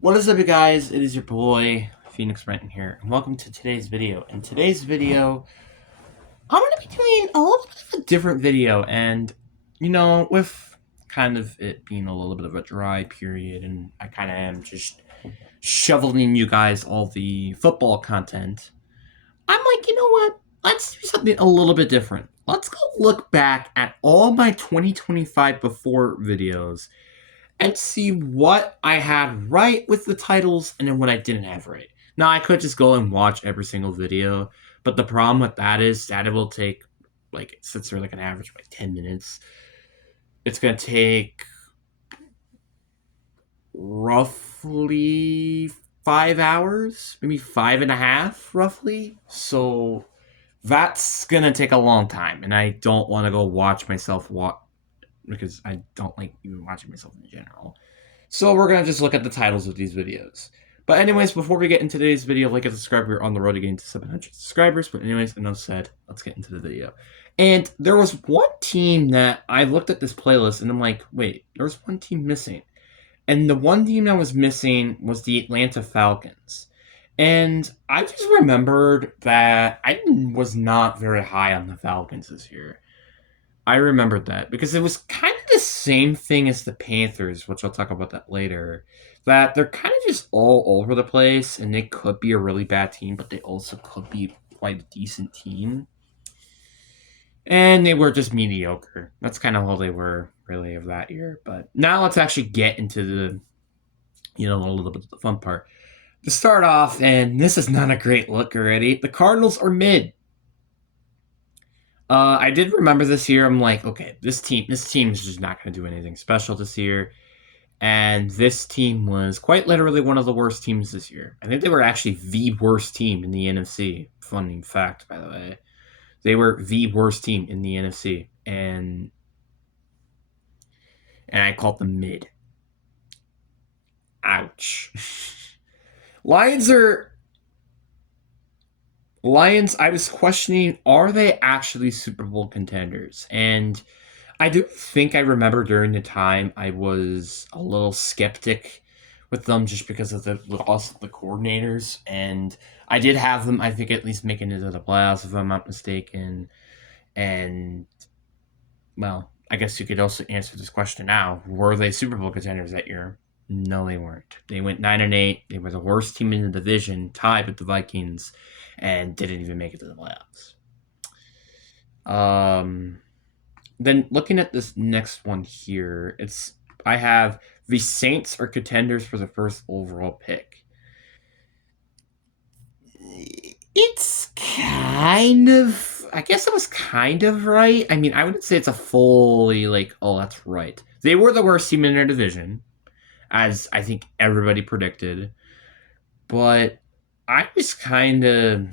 What is up, you guys? It is your boy, Phoenix Renton here, and welcome to today's video. In today's video, I'm going to be doing a little bit of a different video, and, with kind of it being a little bit of a dry period, and I kind of am just shoveling you guys all the football content, I'm like, you know what? Let's do something a little bit different. Let's go look back at all my 2025 before videos and see what I had right with the titles and then what I didn't have right. Now, I could just go and watch every single video, but the problem with that is that it will take, like, since they're like an average of like 10 minutes, it's going to take roughly 5 hours, maybe 5.5, roughly. So that's going to take a long time, and I don't want to go watch myself walk because I don't like even watching myself in general. So we're going to just look at the titles of these videos. But anyways, before we get into today's video, like and subscribe. We're on the road to getting to 700 subscribers. But anyways, enough said. Let's get into the video. And there was one team that I looked at this playlist and I'm like, wait, there was one team missing. And the one team that was missing was the Atlanta Falcons. And I just remembered that I was not very high on the Falcons this year. I remembered that because it was kind of the same thing as the Panthers, which I'll talk about that later. That they're kind of just all over the place, and they could be a really bad team, but they also could be quite a decent team. And they were just mediocre. That's kind of all they were really of that year. But now let's actually get into the, a little bit of the fun part. To start off, and this is not a great look already, the Cardinals are mid. I did remember this year. I'm like, okay, this team is just not going to do anything special this year. And this team was quite literally one of the worst teams this year. I think they were actually the worst team in the NFC. Funny fact, by the way, they were the worst team in the NFC, and I called them mid. Ouch. Lions are Lions, I was questioning, are they actually Super Bowl contenders? And I do think I remember during the time I was a little skeptic with them just because of the loss of the coordinators. And I did have them, I think, at least making it to the playoffs, if I'm not mistaken. And, well, I guess you could also answer this question now. Were they Super Bowl contenders that year? No, they weren't. They went 9-8. They were the worst team in the division, tied with the Vikings, and didn't even make it to the playoffs. Then looking at this next one here, I have the Saints are contenders for the first overall pick. It's kind of, I guess it was kind of right. I mean, I wouldn't say it's a fully like, oh, that's right. They were the worst team in their division, as I think everybody predicted. But I was kind of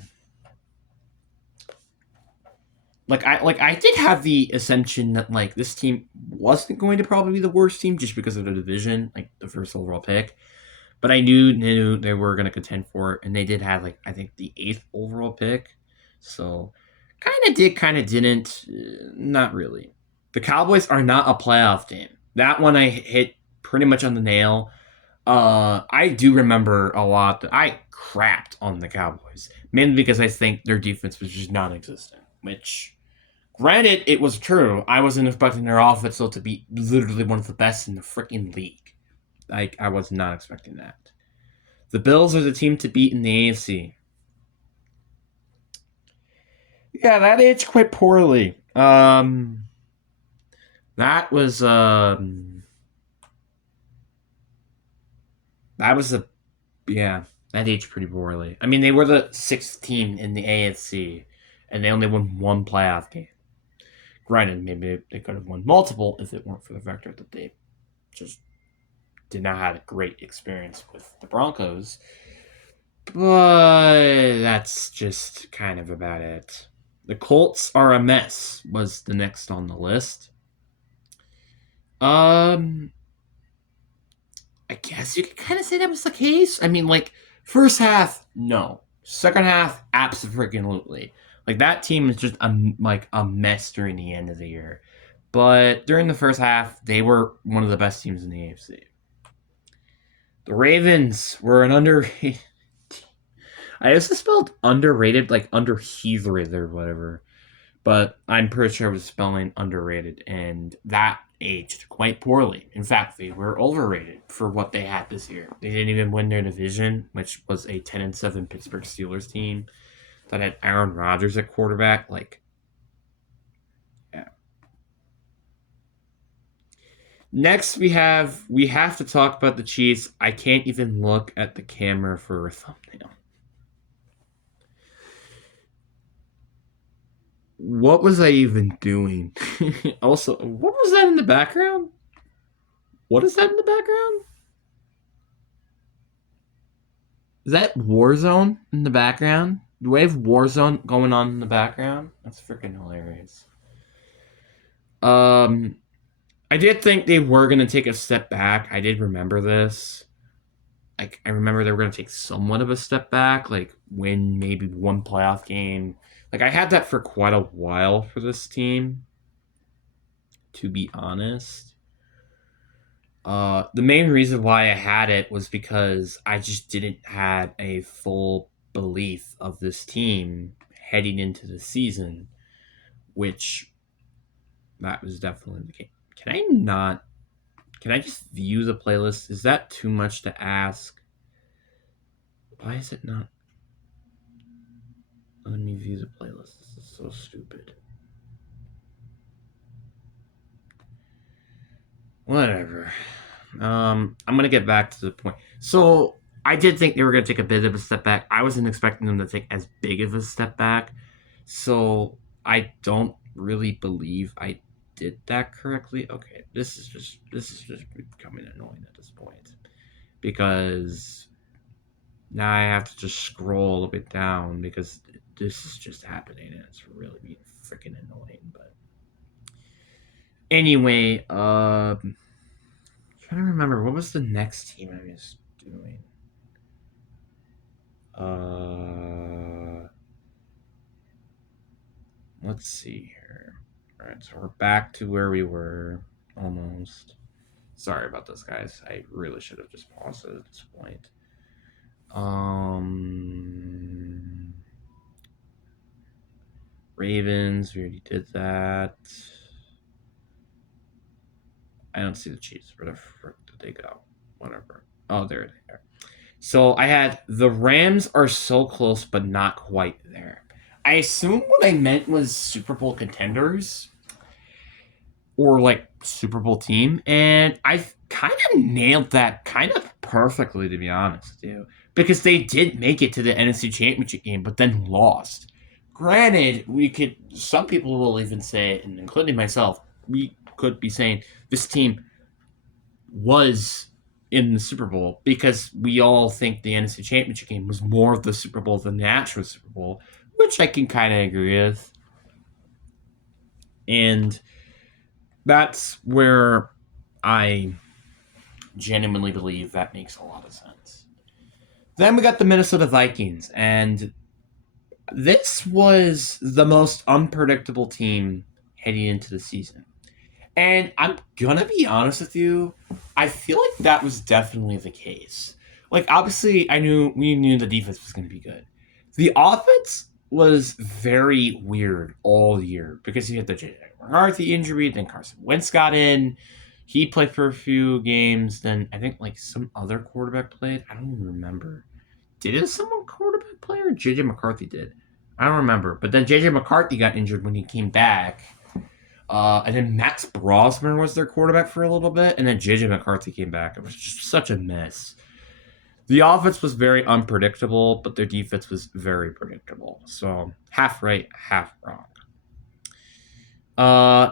I did have the assumption that like this team wasn't going to probably be the worst team just because of the division, like the first overall pick. But I knew they were going to contend for it, and they did have like I think the 8th overall pick. So kind of did, kind of didn't. Not really. The Cowboys are not a playoff team. That one I hit pretty much on the nail. I do remember a lot that I crapped on the Cowboys, mainly because I think their defense was just non-existent. Which, granted, it was true. I wasn't expecting their offense to be literally one of the best in the freaking league. Like, I was not expecting that. The Bills are the team to beat in the AFC. Yeah, that aged quite poorly. That was yeah, that aged pretty poorly. I mean, they were the 6th team in the AFC, and they only won one playoff game. Granted, maybe they could have won multiple if it weren't for the factor that they just did not have a great experience with the Broncos. But that's just kind of about it. The Colts are a mess was the next on the list. I guess you could kind of say that was the case. I mean, like, first half, no. Second half, absolutely. Like, that team is just a mess during the end of the year. But during the first half, they were one of the best teams in the AFC. The Ravens were an underrated. I also spelled underrated like underheated or whatever, but I'm pretty sure I was spelling underrated, and that aged quite poorly. In fact, they were overrated for what they had this year. They didn't even win their division, which was a 10-7 Pittsburgh Steelers team that had Aaron Rodgers at quarterback. Like, yeah. Next, we have to talk about the Chiefs. I can't even look at the camera for a thumbnail. What was I even doing? Also, what was that in the background? What is that in the background? Is that Warzone in the background? Do we have Warzone going on in the background? That's freaking hilarious. Um, I did think they were gonna take a step back. I did remember this. Like, I remember they were gonna take somewhat of a step back, like win maybe one playoff game. Like, I had that for quite a while for this team, to be honest. The main reason why I had it was because I just didn't have a full belief of this team heading into the season, which that was definitely the case. Can I not? Can I just view the playlist? Is that too much to ask? Why is it not? Let me view the playlist. This is so stupid. Whatever. I'm gonna get back to the point. So I did think they were gonna take a bit of a step back. I wasn't expecting them to take as big of a step back. So I don't really believe I did that correctly. Okay, this is just becoming annoying at this point. Because now I have to just scroll a little bit down because this is just happening and it's really being freaking annoying. But anyway, trying to remember what was the next team I was doing. Let's see here. All right, so we're back to where we were almost. Sorry about this, guys. I really should have just paused it at this point. Ravens, we already did that. I don't see the Chiefs. Where the frick did they go? Whatever. Oh, there they are. So I had the Rams are so close, but not quite there. I assume what I meant was Super Bowl contenders or like Super Bowl team, and I kind of nailed that kind of perfectly, to be honest with you, because they did make it to the NFC Championship game, but then lost. Granted, some people will even say, and including myself, we could be saying this team was in the Super Bowl because we all think the NFC Championship game was more of the Super Bowl than the actual Super Bowl, which I can kind of agree with. And that's where I genuinely believe that makes a lot of sense. Then we got the Minnesota Vikings, and this was the most unpredictable team heading into the season. And I'm gonna be honest with you, I feel like that was definitely the case. Like, obviously, we knew the defense was gonna be good. The offense was very weird all year because you had the J.J. McCarthy injury, then Carson Wentz got in. He played for a few games, then I think like some other quarterback played. I don't even remember. Did someone quarterback play or J.J. McCarthy did? I don't remember. But then J.J. McCarthy got injured when he came back. And then Max Brosman was their quarterback for a little bit, and then JJ McCarthy came back. It was just such a mess. The offense was very unpredictable, but their defense was very predictable. So half right, half wrong.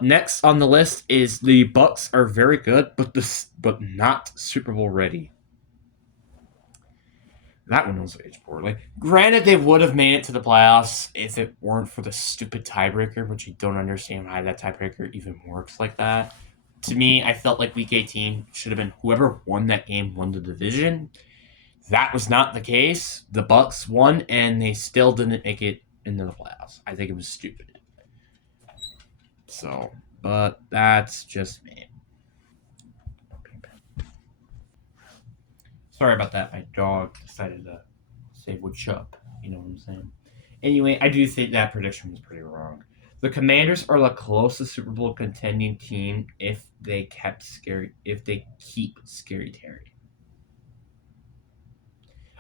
Next on the list is the Bucks are very good, but not Super Bowl ready. That one was aged poorly. Granted, they would have made it to the playoffs if it weren't for the stupid tiebreaker, which I don't understand why that tiebreaker even works like that. To me, I felt like Week 18 should have been whoever won that game won the division. That was not the case. The Bucks won, and they still didn't make it into the playoffs. I think it was stupid. So, but that's just me. So Sorry about that. My dog decided to say what's up. You know what I'm saying? Anyway, I do think that prediction was pretty wrong. The Commanders are the closest Super Bowl contending team if they keep Scary Terry.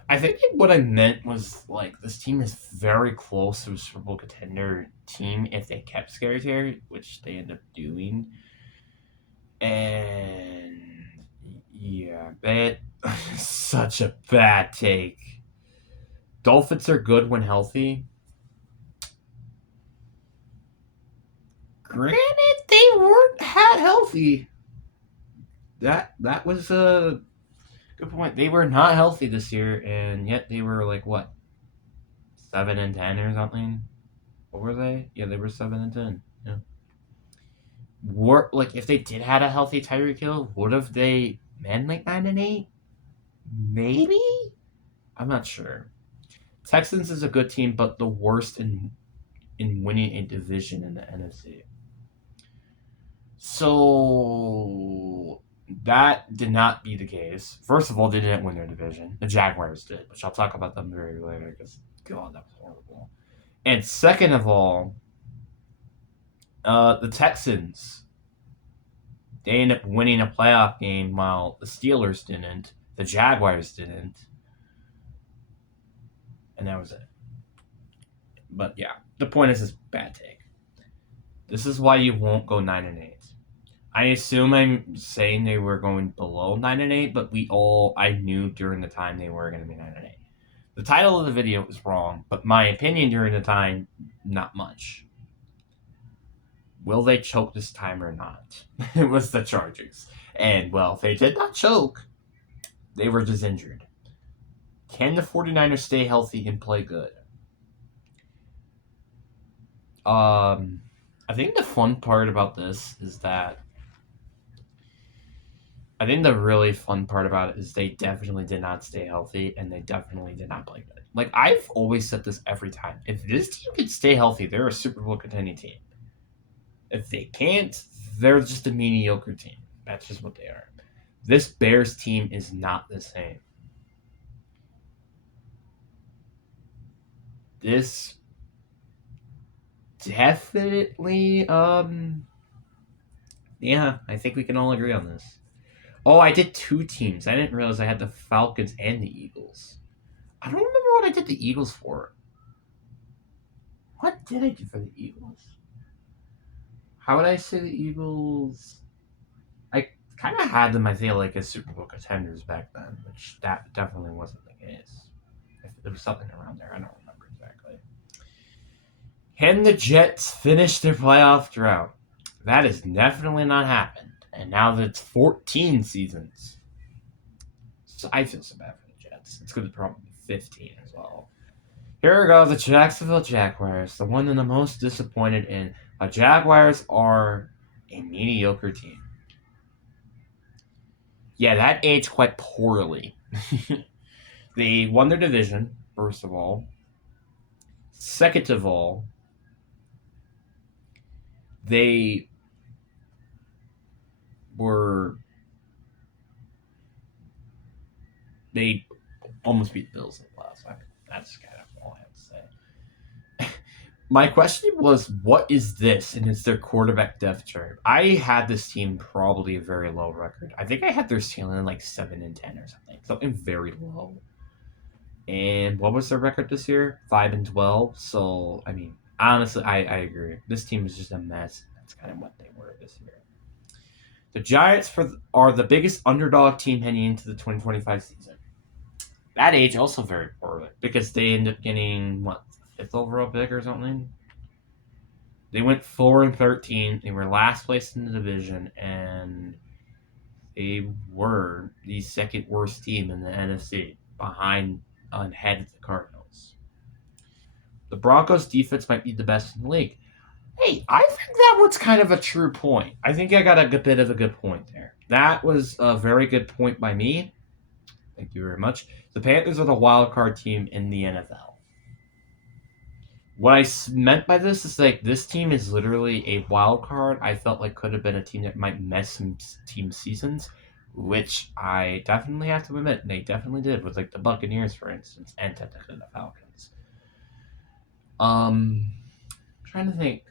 I think what I meant was like this team is very close to a Super Bowl contender team if they kept Scary Terry, which they end up doing. And yeah, that such a bad take. Dolphins are good when healthy. Granted, they weren't that healthy. That was a good point. They were not healthy this year, and yet they were like what, 7-10 or something. What were they? Yeah, they were 7-10. Yeah. Like if they did had a healthy Tyreek Hill, would have they been like 9-8? Maybe. I'm not sure. Texans is a good team, but the worst in winning a division in the NFC. So that did not be the case. First of all, they didn't win their division. The Jaguars did, which I'll talk about them very later because God, that was horrible. And second of all, the Texans, they ended up winning a playoff game while the Steelers didn't. The Jaguars didn't. And that was it. But yeah, the point is this bad take. This is why you won't go 9-8. I assume I'm saying they were going below 9-8, but I knew during the time they were going to be 9-8. The title of the video was wrong, but my opinion during the time, not much. Will they choke this time or not? It was the Chargers. And, well, if they did not choke, they were just injured. Can the 49ers stay healthy and play good? I think the fun part about this is that I think the really fun part about it is they definitely did not stay healthy and they definitely did not play good. Like, I've always said this every time. If this team can stay healthy, they're a Super Bowl contending team. If they can't, they're just a mediocre team. That's just what they are. This Bears team is not the same. This definitely, yeah, I think we can all agree on this. Oh, I did two teams. I didn't realize I had the Falcons and the Eagles. I don't remember what I did the Eagles for. What did I do for the Eagles? How would I say the Eagles? I kind of had them, I think, like as Super Bowl contenders back then, which that definitely wasn't the case. If there was something around there, I don't remember exactly. Can the Jets finish their playoff drought? That has definitely not happened. And now that it's 14 seasons. So I feel so bad for the Jets. It's going to probably be 15 as well. Here we go, the Jacksonville Jaguars, the one that I'm most disappointed in. The Jaguars are a mediocre team. Yeah, that aged quite poorly. They won their division, first of all. Second of all, they almost beat the Bills in the playoffs. That's kind of all I have to say. My question was, what is this? And it's their quarterback depth chart. I had this team probably a very low record. I think I had their ceiling like 7-10 or something very low. And what was their record this year? 5-12. So I mean, honestly, I agree. This team is just a mess. That's kind of what they were this year. The Giants are the biggest underdog team heading into the 2025 season. That age also very poorly because they ended up getting what, 5th overall pick or something. They went 4-13. They were last place in the division, and they were the second worst team in the NFC, behind and ahead of the Cardinals. The Broncos' defense might be the best in the league. Hey, I think that was kind of a true point. I think I got a bit of a good point there. That was a very good point by me. Thank you very much. The Panthers are the wild card team in the NFL. What I meant by this is like this team is literally a wild card. I felt like could have been a team that might mess some team seasons. which I definitely have to admit they definitely did with like the Buccaneers, for instance, and technically the Falcons. I'm trying to think.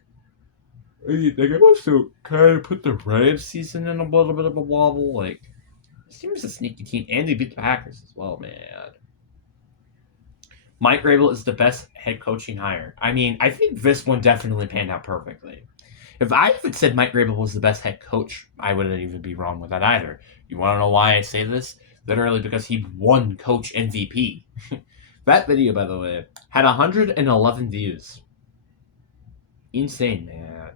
Like I also kind of put the Rams season in a little bit of a wobble. Like, it seems a sneaky team, and they beat the Packers as well, man. Mike Rabel is the best head coaching hire. I mean, I think this one definitely panned out perfectly. If I had said Mike Rabel was the best head coach, I wouldn't even be wrong with that either. You want to know why I say this? Literally because he won Coach MVP. That video, by the way, had 111 views. Insane, man.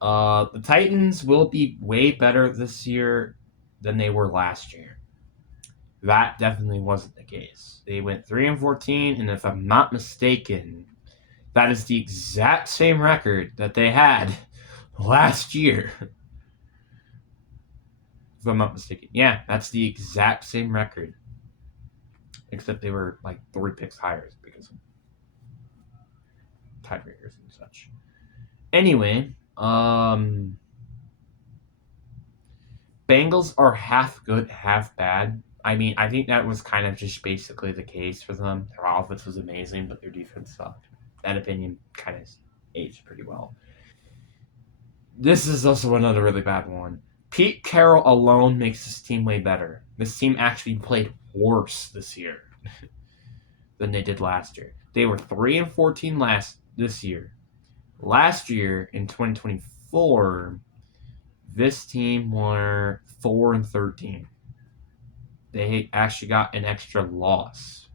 The Titans will be way better this year than they were last year. That definitely wasn't the case. They went 3-14, and if I'm not mistaken, that is the exact same record that they had last year. If I'm not mistaken. Yeah, that's the exact same record. Except they were like 3 picks higher because of tiebreakers and such. Anyway, Bengals are half good, half bad. I mean, I think that was kind of just basically the case for them. Their offense was amazing, but their defense sucked. That opinion kind of aged pretty well. This is also another really bad one. Pete Carroll alone makes this team way better. This team actually played worse this year than they did last year. They were 3-14 this year. Last year in 2024, this team were 4-13. They actually got an extra loss.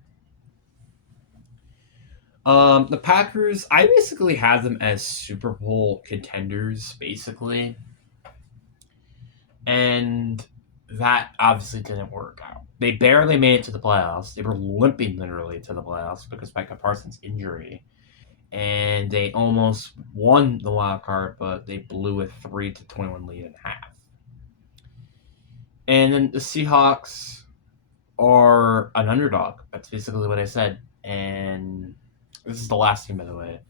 The Packers, I basically have them as Super Bowl contenders, basically. And that obviously didn't work out. They barely made it to the playoffs. They were limping literally to the playoffs because of Micah Parsons' injury. And they almost won the wild card, but they blew a 3-21 lead in half. And then the Seahawks are an underdog. That's basically what I said. And this is the last team, by the way.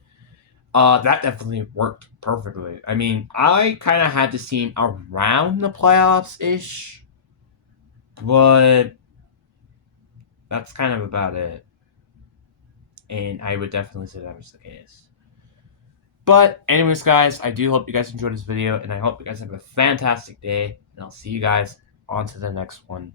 That definitely worked perfectly. I mean, I kind of had this team around the playoffs ish, but that's kind of about it. And I would definitely say that was the case. But, anyways, guys, I do hope you guys enjoyed this video, and I hope you guys have a fantastic day, and I'll see you guys on to the next one.